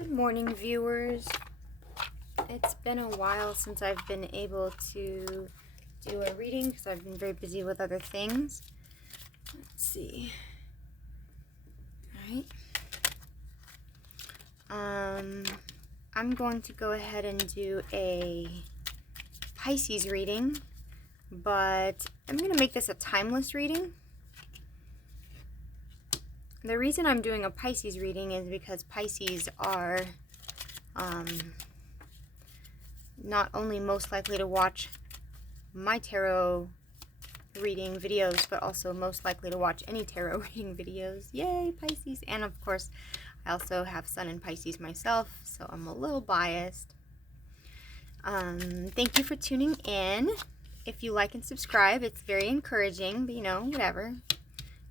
Good morning, viewers. It's been a while since I've been able to do a reading because I've been very busy with other things. Let's see. Alright. I'm going to go ahead and do a Pisces reading, but I'm going to make this a timeless reading. The reason I'm doing a Pisces reading is because Pisces are not only most likely to watch my tarot reading videos, but also most likely to watch any tarot reading videos. Yay, Pisces! And of course, I also have Sun in Pisces myself, so I'm a little biased. Thank you for tuning in. If you like and subscribe, it's very encouraging, but you know, whatever.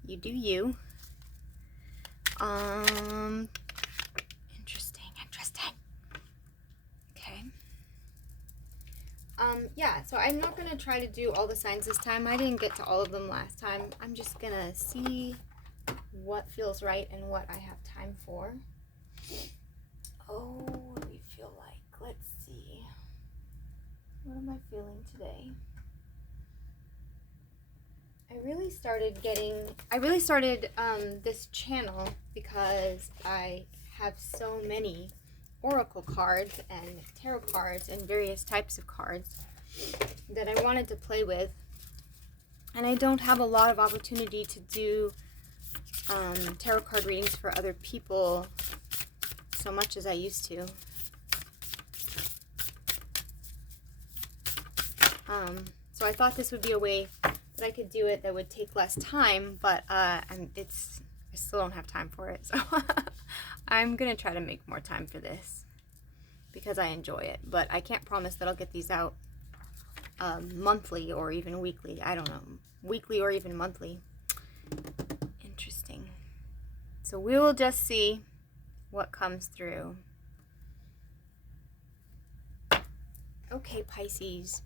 You do you. Interesting. Okay. Yeah, so I'm not going to try to do all the signs this time. I didn't get to all of them last time. I'm just going to see what feels right and what I have time for. Oh, what do we feel like? Let's see. What am I feeling today? I really started this channel because I have so many oracle cards and tarot cards and various types of cards that I wanted to play with, and I don't have a lot of opportunity to do tarot card readings for other people so much as I used to. So I thought this would be a way that I could do it that would take less time, but I still don't have time for it, so I'm gonna try to make more time for this because I enjoy it, but I can't promise that I'll get these out monthly or even weekly. I don't know, weekly or even monthly. Interesting. So we will just see what comes through. Okay, Pisces.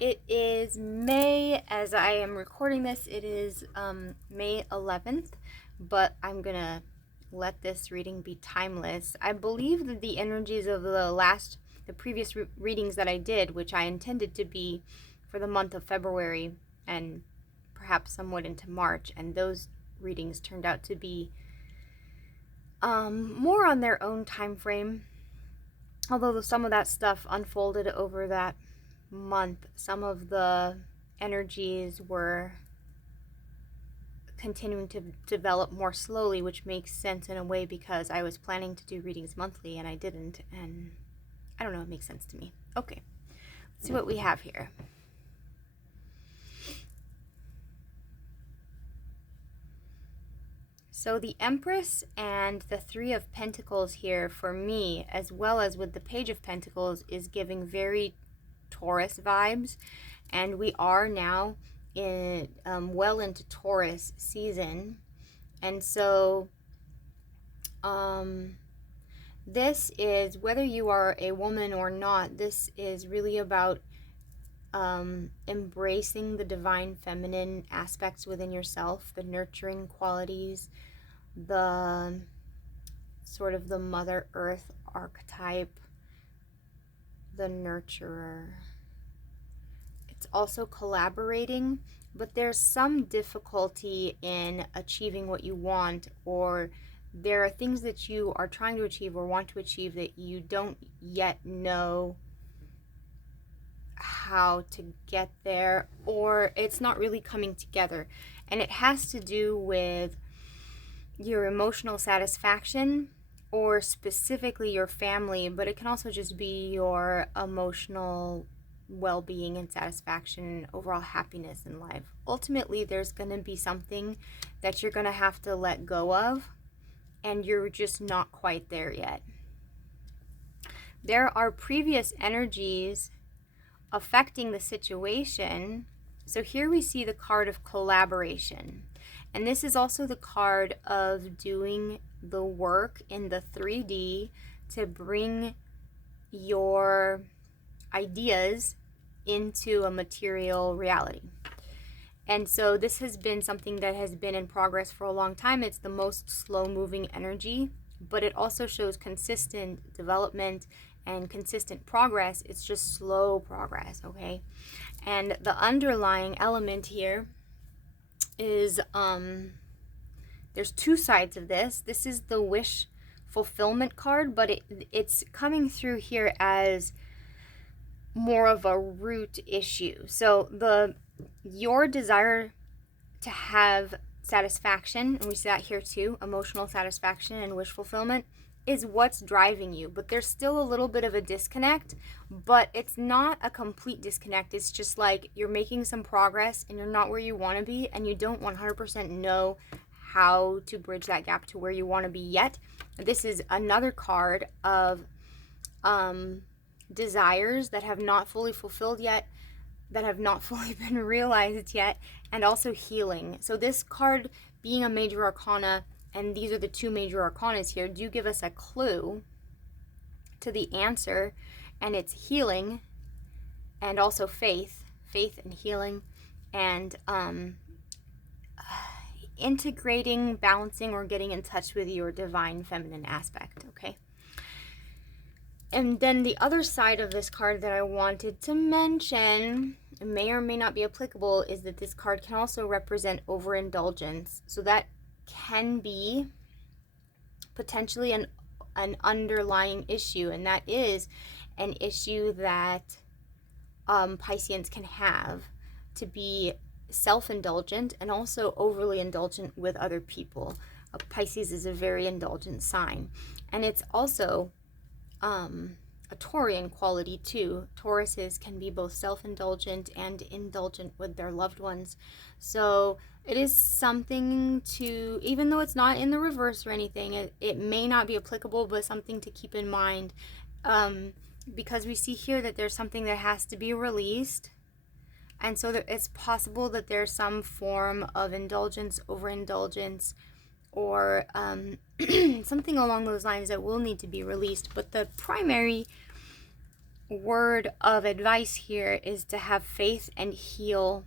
It is May, as I am recording this, it is May 11th, but I'm gonna let this reading be timeless. I believe that the energies of the previous readings that I did, which I intended to be for the month of February and perhaps somewhat into March, and those readings turned out to be more on their own time frame, although some of that stuff unfolded over that month. Some of the energies were continuing to develop more slowly, which makes sense in a way because I was planning to do readings monthly and I didn't, and I don't know, it makes sense to me. Okay, let's see what we have here. So the Empress and the Three of Pentacles here for me, as well as with the Page of Pentacles, is giving very Taurus vibes, and we are now in well into Taurus season, and so this is, whether you are a woman or not, this is really about embracing the divine feminine aspects within yourself, the nurturing qualities, the sort of the Mother Earth archetype, the nurturer. It's also collaborating, but there's some difficulty in achieving what you want, or there are things that you are trying to achieve or want to achieve that you don't yet know how to get there, or it's not really coming together. And it has to do with your emotional satisfaction, or specifically your family, but it can also just be your emotional well-being and satisfaction, overall happiness in life. Ultimately, there's going to be something that you're going to have to let go of, and you're just not quite there yet. There are previous energies affecting the situation. So here we see the card of collaboration, and this is also the card of doing the work in the 3D to bring your ideas into a material reality. And so this has been something that has been in progress for a long time. It's the most slow moving energy but it also shows consistent development and consistent progress. It's just slow progress, okay? And the underlying element here is there's two sides of this. This is the wish fulfillment card, but it's coming through here as more of a root issue. So your desire to have satisfaction, and we see that here too, emotional satisfaction and wish fulfillment, is what's driving you. But there's still a little bit of a disconnect, but it's not a complete disconnect. It's just like you're making some progress and you're not where you want to be, and you don't 100% know how to bridge that gap to where you want to be yet. This is another card of desires that have not fully fulfilled yet, that have not fully been realized yet, and also healing. So this card being a major arcana, and these are the two major arcanas here, do give us a clue to the answer, and it's healing and also faith and healing, and integrating, balancing, or getting in touch with your divine feminine aspect, okay? And then the other side of this card that I wanted to mention, may or may not be applicable, is that this card can also represent overindulgence. So that can be potentially an underlying issue, and that is an issue that Pisceans can have, to be self-indulgent and also overly indulgent with other people. Pisces is a very indulgent sign, and it's also a Taurian quality too. Tauruses can be both self-indulgent and indulgent with their loved ones. So it is something to, even though it's not in the reverse or anything, it may not be applicable, but something to keep in mind, because we see here that there's something that has to be released. And so it's possible that there's some form of indulgence, overindulgence, or something along those lines that will need to be released. But the primary word of advice here is to have faith and heal.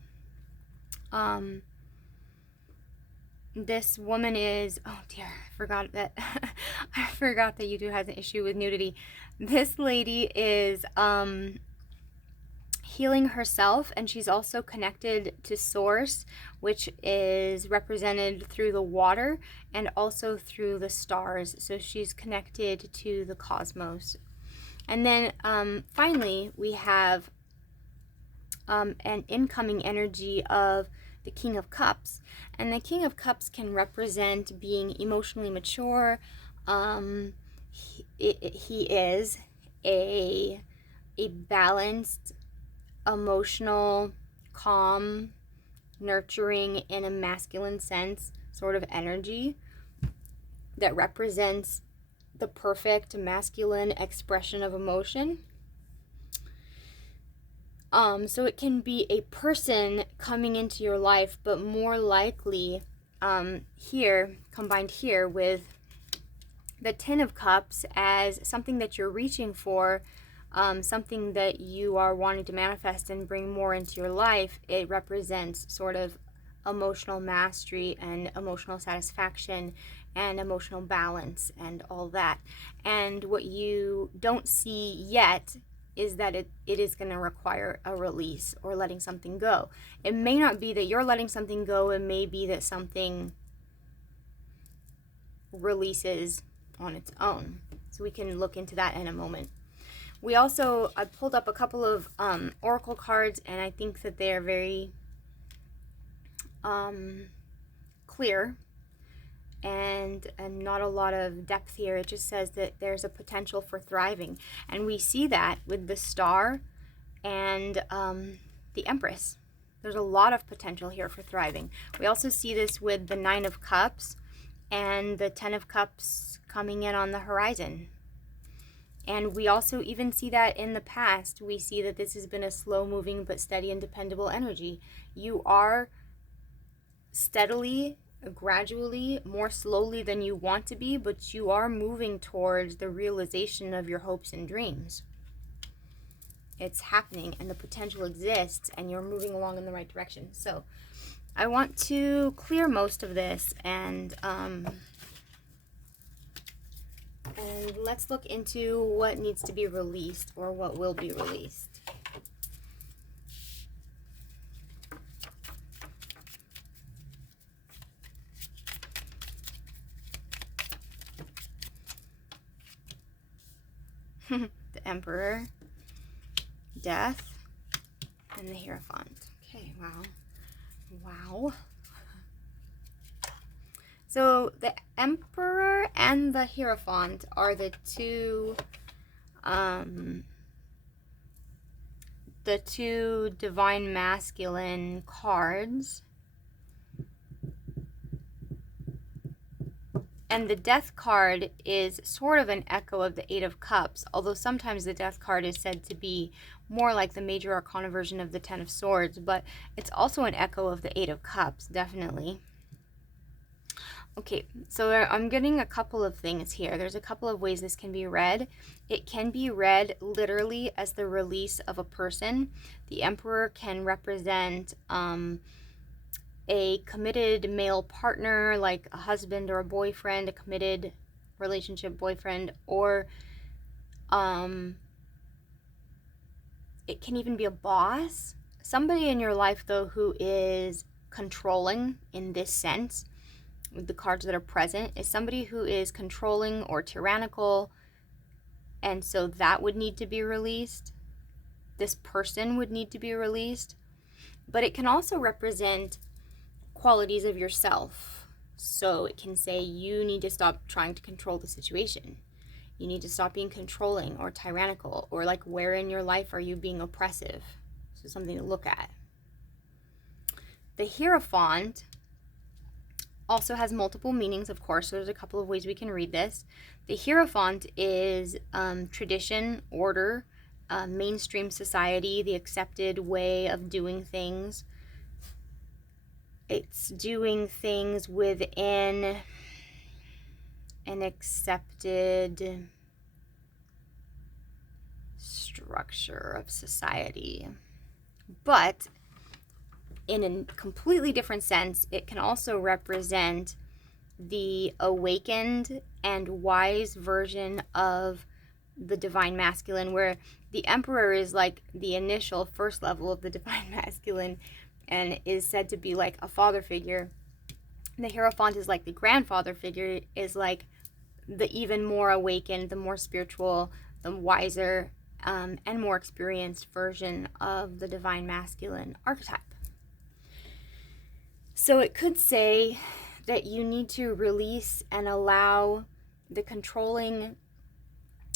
This woman is, oh dear, I forgot that I forgot that YouTube has an issue with nudity. This lady is healing herself, and she's also connected to source, which is represented through the water and also through the stars. So she's connected to the cosmos. And then finally we have an incoming energy of the King of Cups, and the King of Cups can represent being emotionally mature. He is a balanced, emotional, calm, nurturing in a masculine sense sort of energy that represents the perfect masculine expression of emotion. So it can be a person coming into your life, but more likely here, combined here with the Ten of Cups as something that you're reaching for, something that you are wanting to manifest and bring more into your life. It represents sort of emotional mastery and emotional satisfaction and emotional balance and all that. And what you don't see yet is that it is going to require a release or letting something go. It may not be that you're letting something go. It may be that something releases on its own. So we can look into that in a moment. We also, I pulled up a couple of oracle cards, and I think that they are very clear and not a lot of depth here. It just says that there's a potential for thriving, and we see that with the Star and the Empress. There's a lot of potential here for thriving. We also see this with the Nine of Cups and the Ten of Cups coming in on the horizon. And we also even see that in the past. We see that this has been a slow-moving but steady and dependable energy. You are steadily, gradually, more slowly than you want to be, but you are moving towards the realization of your hopes and dreams. It's happening, and the potential exists, and you're moving along in the right direction. So I want to clear most of this and And let's look into what needs to be released or what will be released. The Emperor, Death, and the Hierophant. Okay, wow. Wow. So the Emperor and the Hierophant are the two divine masculine cards. And the Death card is sort of an echo of the Eight of Cups, although sometimes the Death card is said to be more like the Major Arcana version of the Ten of Swords, but it's also an echo of the Eight of Cups, definitely. Okay, so I'm getting a couple of things here. There's a couple of ways this can be read. It can be read literally as the release of a person. The Emperor can represent a committed male partner, like a husband or a boyfriend, a committed relationship boyfriend, or it can even be a boss. Somebody in your life, though, who is controlling in this sense, with the cards that are present, is somebody who is controlling or tyrannical, and so that would need to be released. This person would need to be released. But it can also represent qualities of yourself. So it can say you need to stop trying to control the situation. You need to stop being controlling or tyrannical, or like where in your life are you being oppressive? So something to look at. The Hierophant also has multiple meanings, of course, so there's a couple of ways we can read this. The Hierophant is tradition, order, mainstream society, the accepted way of doing things. It's doing things within an accepted structure of society. But in a completely different sense, it can also represent the awakened and wise version of the divine masculine, where the Emperor is like the initial first level of the divine masculine and is said to be like a father figure. The Hierophant is like the grandfather figure, is like the even more awakened, the more spiritual, the wiser, and more experienced version of the divine masculine archetype. So it could say that you need to release and allow the controlling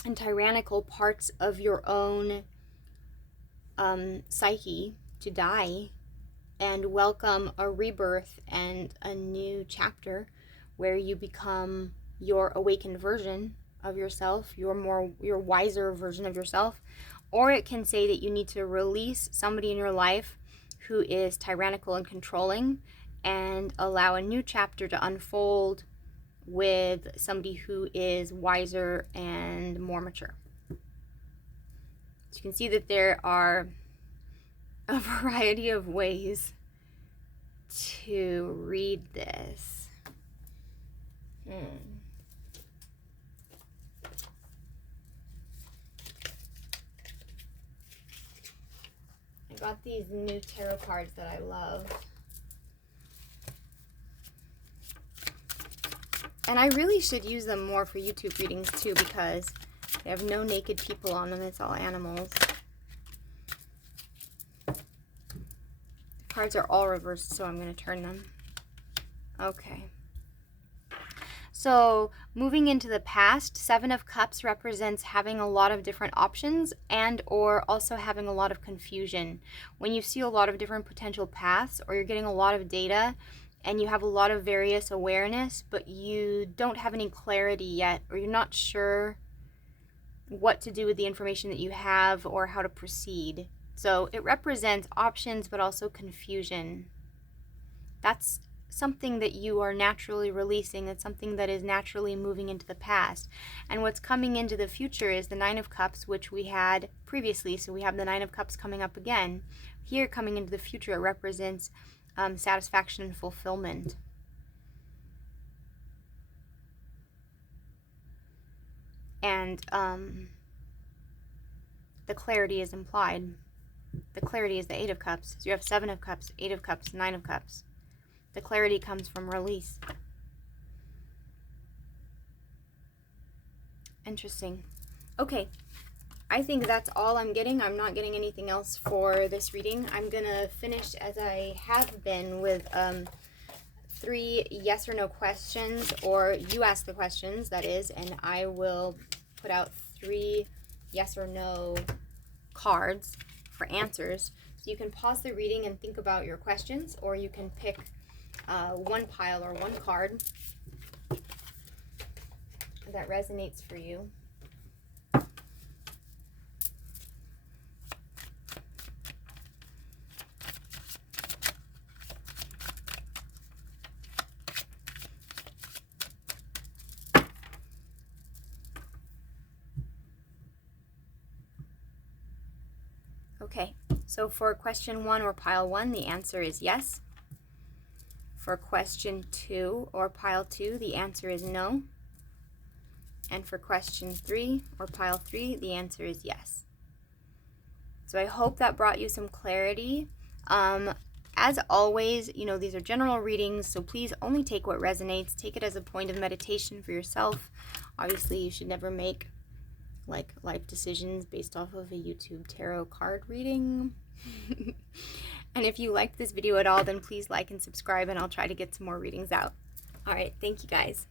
and tyrannical parts of your own psyche to die and welcome a rebirth and a new chapter where you become your awakened version of yourself, your wiser version of yourself. Or it can say that you need to release somebody in your life who is tyrannical and controlling and allow a new chapter to unfold with somebody who is wiser and more mature. So you can see that there are a variety of ways to read this. I got these new tarot cards that I love. And I really should use them more for YouTube readings too, because they have no naked people on them. It's all animals. The cards are all reversed, so I'm going to turn them. Okay. So moving into the past, Seven of Cups represents having a lot of different options and or also having a lot of confusion. When you see a lot of different potential paths, or you're getting a lot of data and you have a lot of various awareness, but you don't have any clarity yet, or you're not sure what to do with the information that you have or how to proceed. So it represents options, but also confusion. That's something that you are naturally releasing. It's something that is naturally moving into the past. And what's coming into the future is the Nine of Cups, which we had previously. So we have the Nine of Cups coming up again. Here, coming into the future, it represents satisfaction and fulfillment. And the clarity is implied. The clarity is the Eight of Cups. So you have Seven of Cups, Eight of Cups, Nine of Cups. The clarity comes from release. Interesting. Okay, I think that's all I'm getting. I'm not getting anything else for this reading. I'm going to finish as I have been with 3 yes or no questions, or you ask the questions, that is, and I will put out 3 yes or no cards for answers. So you can pause the reading and think about your questions, or you can pick one pile or one card that resonates for you. Okay, so for question 1 or pile 1, the answer is yes. For question 2 or pile 2, the answer is no. And for question 3 or pile 3, the answer is yes. So I hope that brought you some clarity. As always, you know, these are general readings, so please only take what resonates. Take it as a point of meditation for yourself. Obviously, you should never make like life decisions based off of a YouTube tarot card reading. And if you liked this video at all, then please like and subscribe, and I'll try to get some more readings out. All right, thank you guys.